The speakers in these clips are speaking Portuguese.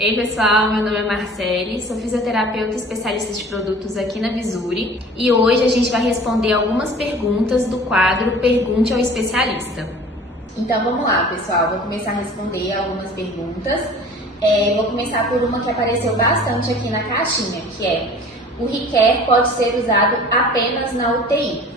Ei pessoal, meu nome é Marcele, sou fisioterapeuta e especialista de produtos aqui na Visuri e hoje a gente vai responder algumas perguntas do quadro Pergunte ao Especialista. Então vamos lá pessoal, vou começar a responder algumas perguntas. Vou começar por uma que apareceu bastante aqui na caixinha, que é: o ReCare pode ser usado apenas na UTI?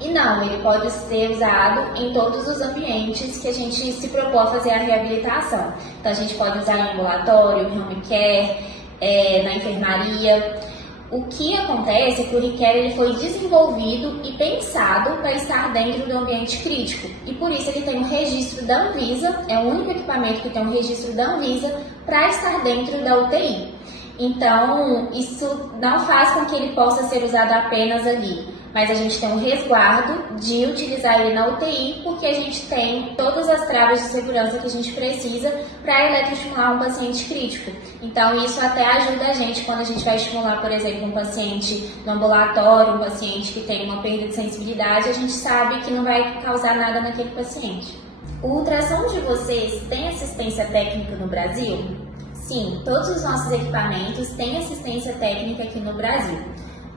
E não, ele pode ser usado em todos os ambientes que a gente se propõe a fazer a reabilitação. Então a gente pode usar em ambulatório, em home care, na enfermaria. O que acontece é que o ReCare ele foi desenvolvido e pensado para estar dentro do ambiente crítico. E por isso ele tem um registro da Anvisa, é o único equipamento que tem um registro da Anvisa para estar dentro da UTI. Então, isso não faz com que ele possa ser usado apenas ali, mas a gente tem um resguardo de utilizar ele na UTI, porque a gente tem todas as travas de segurança que a gente precisa para eletroestimular um paciente crítico. Então, isso até ajuda a gente quando a gente vai estimular, por exemplo, um paciente no ambulatório, um paciente que tem uma perda de sensibilidade, a gente sabe que não vai causar nada naquele paciente. O ultrassom de vocês tem assistência técnica no Brasil? Sim, todos os nossos equipamentos têm assistência técnica aqui no Brasil.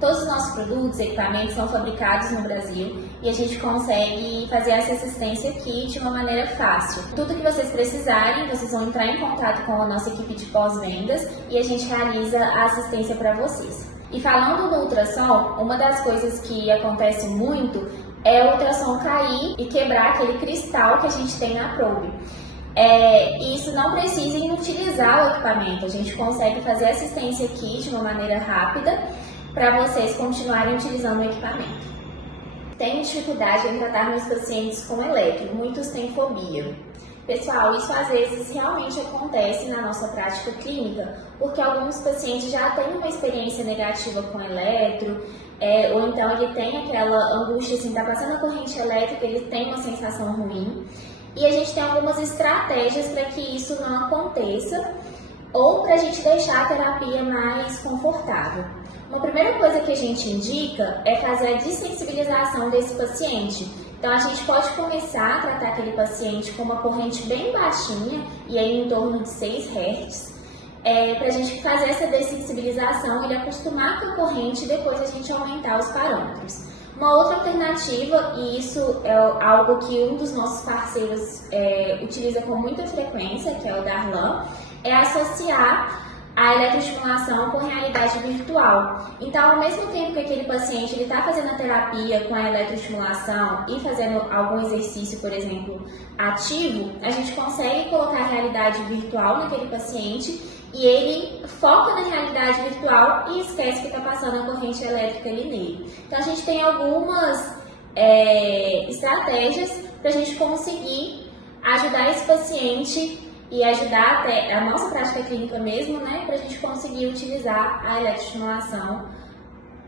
Todos os nossos produtos e equipamentos são fabricados no Brasil e a gente consegue fazer essa assistência aqui de uma maneira fácil. Tudo que vocês precisarem, vocês vão entrar em contato com a nossa equipe de pós-vendas e a gente realiza a assistência para vocês. E falando do ultrassom, uma das coisas que acontece muito é o ultrassom cair e quebrar aquele cristal que a gente tem na probe. E isso não precisa em utilizar o equipamento, a gente consegue fazer assistência aqui de uma maneira rápida para vocês continuarem utilizando o equipamento. Tenho dificuldade em tratar meus pacientes com eletro, muitos têm fobia. Pessoal, isso às vezes realmente acontece na nossa prática clínica, porque alguns pacientes já têm uma experiência negativa com eletro, ou então ele tem aquela angústia, assim, tá passando a corrente elétrica, ele tem uma sensação ruim. E a gente tem algumas estratégias para que isso não aconteça ou para a gente deixar a terapia mais confortável. Uma primeira coisa que a gente indica é fazer a dessensibilização desse paciente. Então a gente pode começar a tratar aquele paciente com uma corrente bem baixinha, e aí em torno de 6 Hz, para a gente fazer essa dessensibilização, ele acostumar com a corrente e depois a gente aumentar os parâmetros. Uma outra alternativa, e isso é algo que um dos nossos parceiros utiliza com muita frequência, que é o Darlan, é associar a eletroestimulação com realidade virtual. Então, ao mesmo tempo que aquele paciente está fazendo a terapia com a eletroestimulação e fazendo algum exercício, por exemplo, ativo, a gente consegue colocar a realidade virtual naquele paciente e ele foca na realidade virtual e esquece que está passando a corrente elétrica ali nele. Então, a gente tem algumas estratégias para a gente conseguir ajudar esse paciente e ajudar até a nossa prática clínica mesmo, né, para a gente conseguir utilizar a eletroestimulação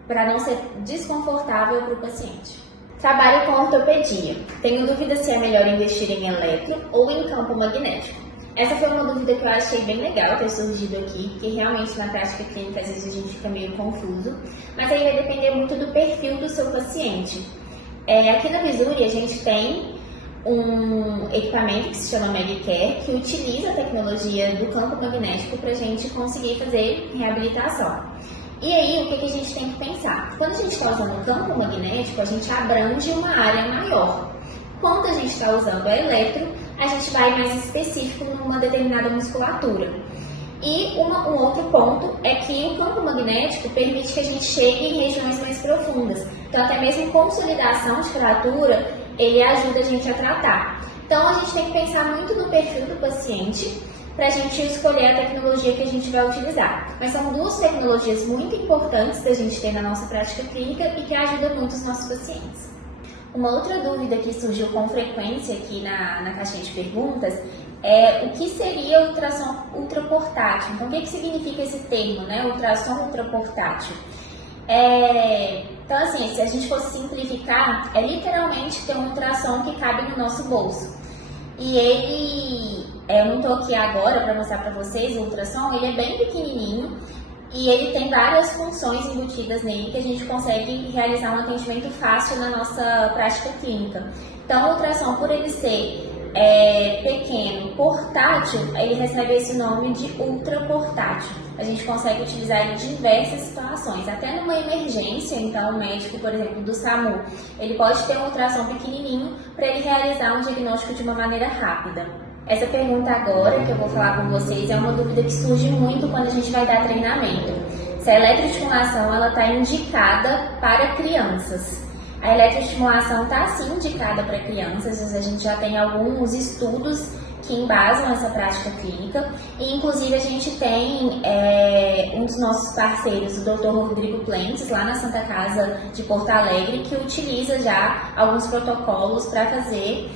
para não ser desconfortável para o paciente. Trabalho com ortopedia. Tenho dúvida se é melhor investir em eletro ou em campo magnético. Essa foi uma dúvida que eu achei bem legal ter surgido aqui, porque realmente na prática clínica às vezes a gente fica meio confuso, mas aí vai depender muito do perfil do seu paciente. Aqui na Visuri a gente tem um equipamento que se chama MediCare, que utiliza a tecnologia do campo magnético para a gente conseguir fazer reabilitação. E aí, o que a gente tem que pensar? Quando a gente está usando o campo magnético, a gente abrange uma área maior. Quando a gente está usando a eletro, a gente vai mais específico numa determinada musculatura. E um outro ponto é que o campo magnético permite que a gente chegue em regiões mais profundas. Então, até mesmo consolidação de fratura, ele ajuda a gente a tratar. Então, a gente tem que pensar muito no perfil do paciente para a gente escolher a tecnologia que a gente vai utilizar. Mas são duas tecnologias muito importantes que a gente tem na nossa prática clínica e que ajudam muito os nossos pacientes. Uma outra dúvida que surgiu com frequência aqui na caixinha de perguntas é o que seria o ultrassom ultraportátil. Então, o que significa esse termo, né? Ultrassom ultraportátil. Então, assim, se a gente fosse simplificar, é literalmente ter um ultrassom que cabe no nosso bolso. E ele, eu não estou aqui agora para mostrar para vocês o ultrassom, ele é bem pequenininho e ele tem várias funções embutidas nele que a gente consegue realizar um atendimento fácil na nossa prática clínica. Então, o ultrassom, por ele ser pequeno, portátil, ele recebe esse nome de ultra portátil. A gente consegue utilizar em diversas situações, até numa emergência. Então o médico, por exemplo, do SAMU, ele pode ter um ultrassom pequenininho para ele realizar um diagnóstico de uma maneira rápida. Essa pergunta agora que eu vou falar com vocês é uma dúvida que surge muito quando a gente vai dar treinamento. Se a eletroestimulação ela está indicada para crianças. A eletroestimulação está sim indicada para crianças, a gente já tem alguns estudos que embasam essa prática clínica e inclusive a gente tem um dos nossos parceiros, o Dr. Rodrigo Plentes, lá na Santa Casa de Porto Alegre, que utiliza já alguns protocolos para fazer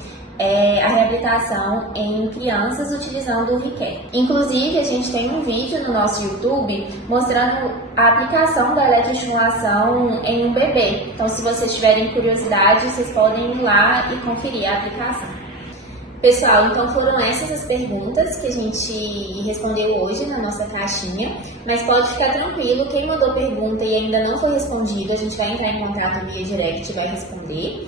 a reabilitação em crianças utilizando o RICARE. Inclusive, a gente tem um vídeo no nosso YouTube mostrando a aplicação da eletroestimulação em um bebê. Então, se vocês tiverem curiosidade, vocês podem ir lá e conferir a aplicação. Pessoal, então foram essas as perguntas que a gente respondeu hoje na nossa caixinha, mas pode ficar tranquilo, quem mandou pergunta e ainda não foi respondido, a gente vai entrar em contato via direct e vai responder.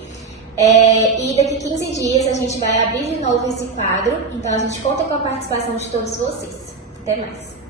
E daqui 15 dias a gente vai abrir de novo esse quadro, então a gente conta com a participação de todos vocês. Até mais!